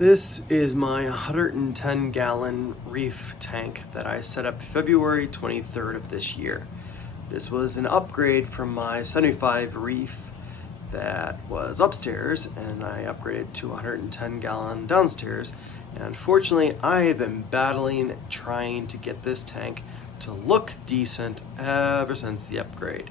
This is my 110 gallon reef tank that I set up February 23rd of this year. This was an upgrade from my 75 reef that was upstairs, and I upgraded to 110 gallon downstairs. And unfortunately, I have been battling trying to get this tank to look decent ever since the upgrade.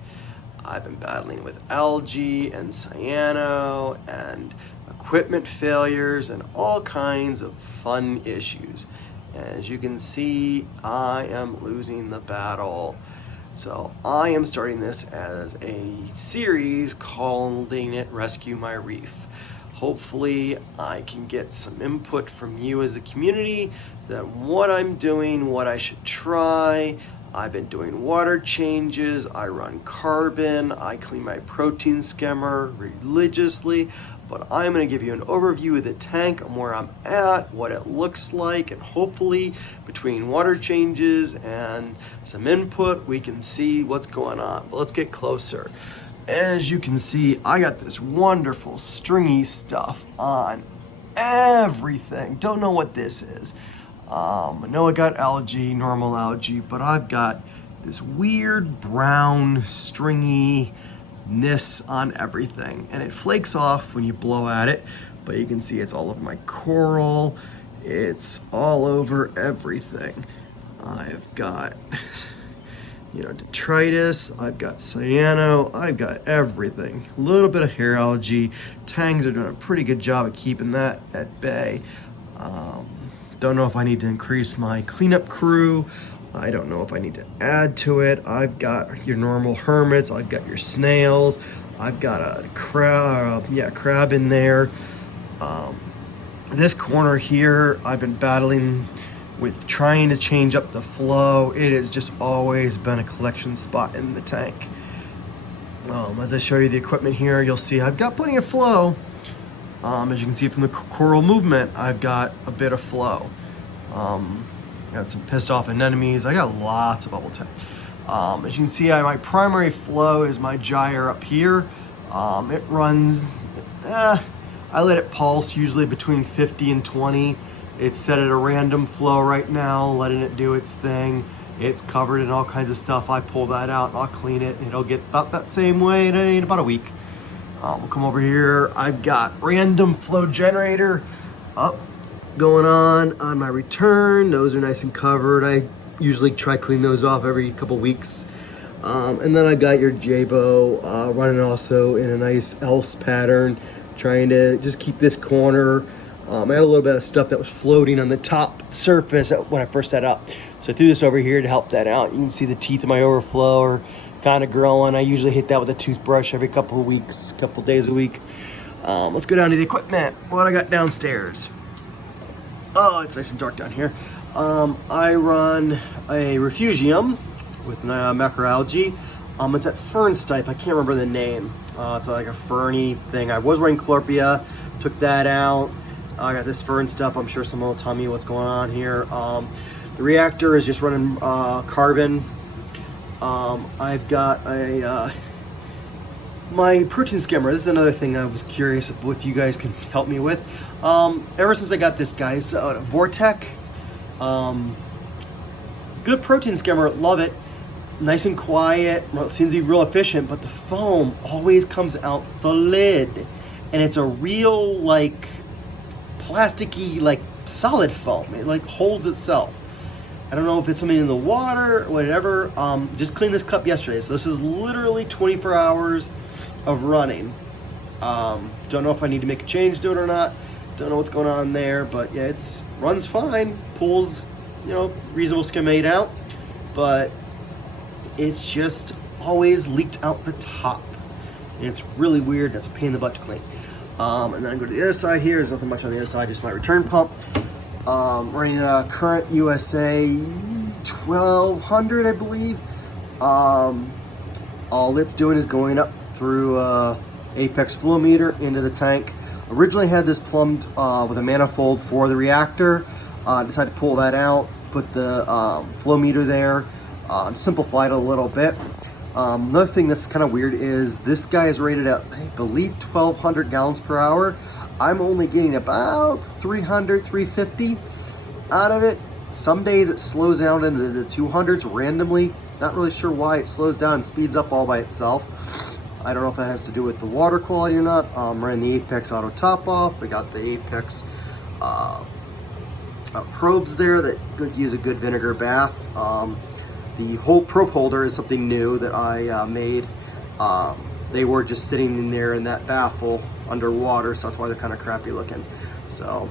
I've been battling with algae and cyano and equipment failures and all kinds of fun issues. And as you can see, I am losing the battle. So I am starting this as a series calling it Rescue My Reef. Hopefully I can get some input from you as the community that what I'm doing, what I should try. I've been doing water changes, I run carbon, I clean my protein skimmer religiously, but I'm going to give you an overview of the tank and where I'm at, what it looks like, and hopefully between water changes and some input we can see what's going on. But let's get closer. As you can see, I got this wonderful stringy stuff on everything. Don't know what this is. I know I got algae, normal algae, but I've got this weird brown stringiness on everything, and it flakes off when you blow at it, but you can see it's all over my coral, it's all over everything. I've got, detritus, I've got cyano, I've got everything. A little bit of hair algae. Tangs are doing a pretty good job of keeping that at bay. Don't know if I need to increase my cleanup crew. I don't know if I need to add to it. I've got your normal hermits. I've got your snails. I've got a crab in there. This corner here, I've been battling with trying to change up the flow. It has just always been a collection spot in the tank. As I show you the equipment here, you'll see I've got plenty of flow. As you can see from the coral movement, I've got a bit of flow. Got some pissed off anemones. I got lots of bubble tank. As you can see, my primary flow is my gyre up here. It runs, I let it pulse usually between 50 and 20. It's set at a random flow right now, letting it do its thing. It's covered in all kinds of stuff. I pull that out, I'll clean it, and it'll get about that same way in about a week. We'll come over here. I've got random flow generator up going on my return. Those are nice and covered. I usually try clean those off every couple weeks. And then I got your Jabo running also in a nice else pattern, trying to just keep this corner. I had a little bit of stuff that was floating on the top surface when I first set up. So I threw this over here to help that out. You can see the teeth of my overflow are kind of growing. I usually hit that with a toothbrush every couple of weeks, couple days a week. Let's go down to the equipment. What I got downstairs. Oh, it's nice and dark down here. I run a refugium with macroalgae. It's at Fernstipe. I can't remember the name. It's like a ferny thing. I was running Chlorpia, took that out. I got this fern stuff. I'm sure someone will tell me what's going on here. The reactor is just running carbon. I've got my protein skimmer. This is another thing I was curious if you guys can help me with. Ever since I got this, guys, Vortec, good protein skimmer, love it. Nice and quiet, seems to be real efficient, but the foam always comes out the lid, and it's a real plasticky solid foam. It holds itself. I don't know if it's something in the water or whatever. Just cleaned this cup yesterday, so this is literally 24 hours of running. Don't know if I need to make a change to it or not. Don't know what's going on there, but yeah, it runs fine. Pulls, reasonable skim out, but it's just always leaked out the top. And it's really weird. That's a pain in the butt to clean. And then I go to the other side here. There's nothing much on the other side, just my return pump. Running a current USA 1200, I believe. All it's doing is going up through Apex flow meter into the tank. Originally had this plumbed with a manifold for the reactor. Decided to pull that out, put the flow meter there, simplified it a little bit. Another thing that's kind of weird is this guy is rated at, I believe, 1,200 gallons per hour. I'm only getting about 300, 350 out of it. Some days it slows down into the 200s randomly. Not really sure why it slows down and speeds up all by itself. I don't know if that has to do with the water quality or not. I'm running the Apex Auto Top Off. I got the Apex probes there that could use a good vinegar bath. The whole probe holder is something new that I made. They were just sitting in there in that baffle underwater, so that's why they're kind of crappy looking. So,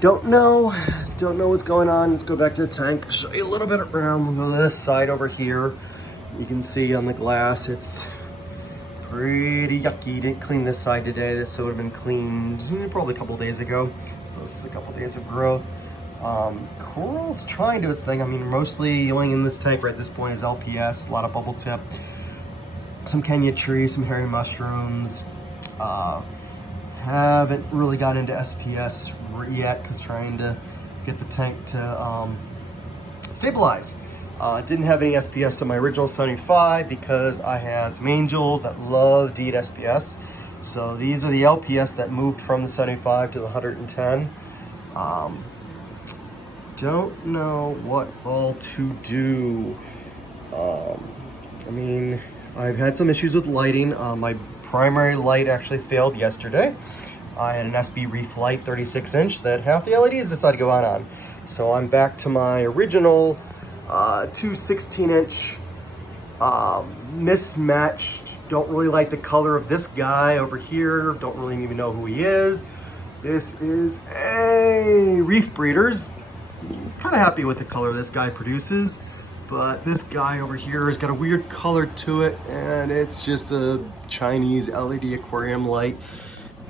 don't know what's going on. Let's go back to the tank, show you a little bit around. We'll go to this side over here. You can see on the glass, it's pretty yucky. Didn't clean this side today. This would have been cleaned probably a couple days ago. So this is a couple days of growth. Coral's trying to do its thing. I mean, mostly the only in this tank right at this point is LPS, a lot of bubble tip, some Kenya trees, some hairy mushrooms. Haven't really got into SPS yet because trying to get the tank to stabilize. Didn't have any SPS on my original 75 because I had some angels that love to eat SPS. So these are the LPS that moved from the 75 to the 110. Don't know what all to do. I mean, I've had some issues with lighting. My primary light actually failed yesterday. I had an SB Reef light 36-inch that half the LEDs decided to go on. So I'm back to my original two 16-inch mismatched. Don't really like the color of this guy over here. Don't really even know who he is. This is a Reef Breeders. Kind of happy with the color this guy produces, but this guy over here has got a weird color to it, and it's just a Chinese LED aquarium light.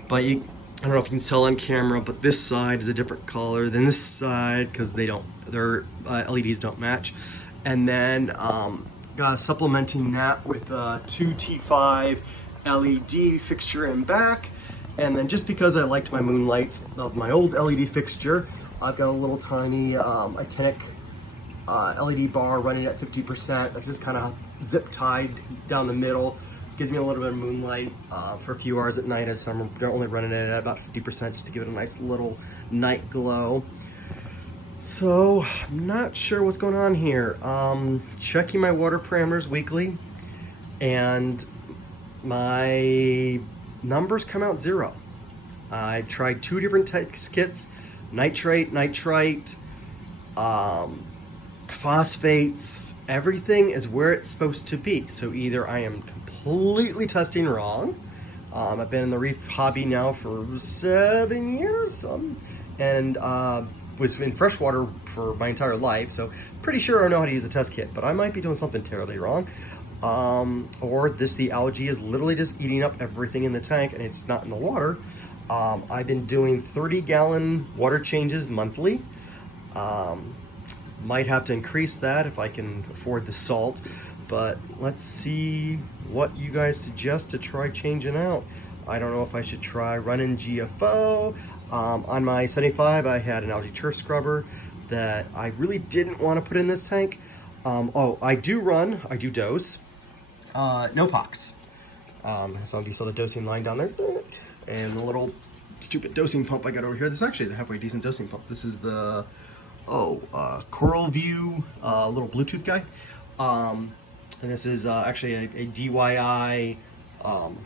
But I don't know if you can tell on camera, but this side is a different color than this side because their LEDs don't match. And then supplementing that with a 2 T5 LED fixture in back. And then just because I liked my moonlights of my old LED fixture, I've got a little tiny Itinic LED bar running at 50%. That's just kind of zip tied down the middle. Gives me a little bit of moonlight for a few hours at night, as I'm only running it at about 50% just to give it a nice little night glow. So I'm not sure what's going on here. Checking my water parameters weekly, and my numbers come out 0. I tried 2 different test kits, nitrate, nitrite, phosphates. Everything is where it's supposed to be. So either I am completely testing wrong. I've been in the reef hobby now for 7 years, and was in freshwater for my entire life, so pretty sure I know how to use a test kit, but I might be doing something terribly wrong. Or the algae is literally just eating up everything in the tank and it's not in the water. I've been doing 30-gallon water changes monthly. Might have to increase that if I can afford the salt, but let's see what you guys suggest to try changing out. I don't know if I should try running GFO. On my 75, I had an algae turf scrubber that I really didn't want to put in this tank. I do dose, no pox. So you saw the dosing line down there, and the little stupid dosing pump I got over here. This is actually a halfway decent dosing pump. This is the Coral View little Bluetooth guy, and this is actually a DIY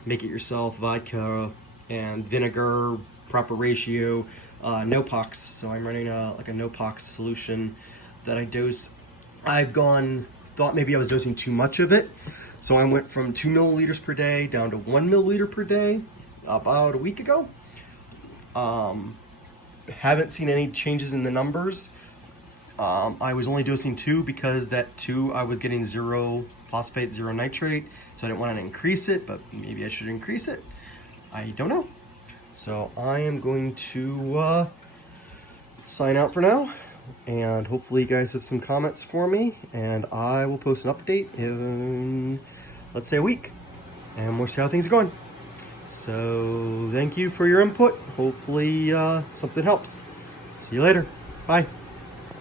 make it yourself vodka and vinegar, proper ratio, no pox. So I'm running like a no pox solution that I dose. Thought maybe I was dosing too much of it, so I went from 2 milliliters per day down to 1 milliliter per day about a week ago. Haven't seen any changes in the numbers. I was only dosing 2 because that 2 I was getting 0 phosphate, 0 nitrate, so I didn't want to increase it, but maybe I should increase it. I don't know. So I am going to sign out for now, and hopefully you guys have some comments for me, and I will post an update in, let's say, a week, and we'll see how things are going. So thank you for your input. Hopefully something helps. See you later. Bye.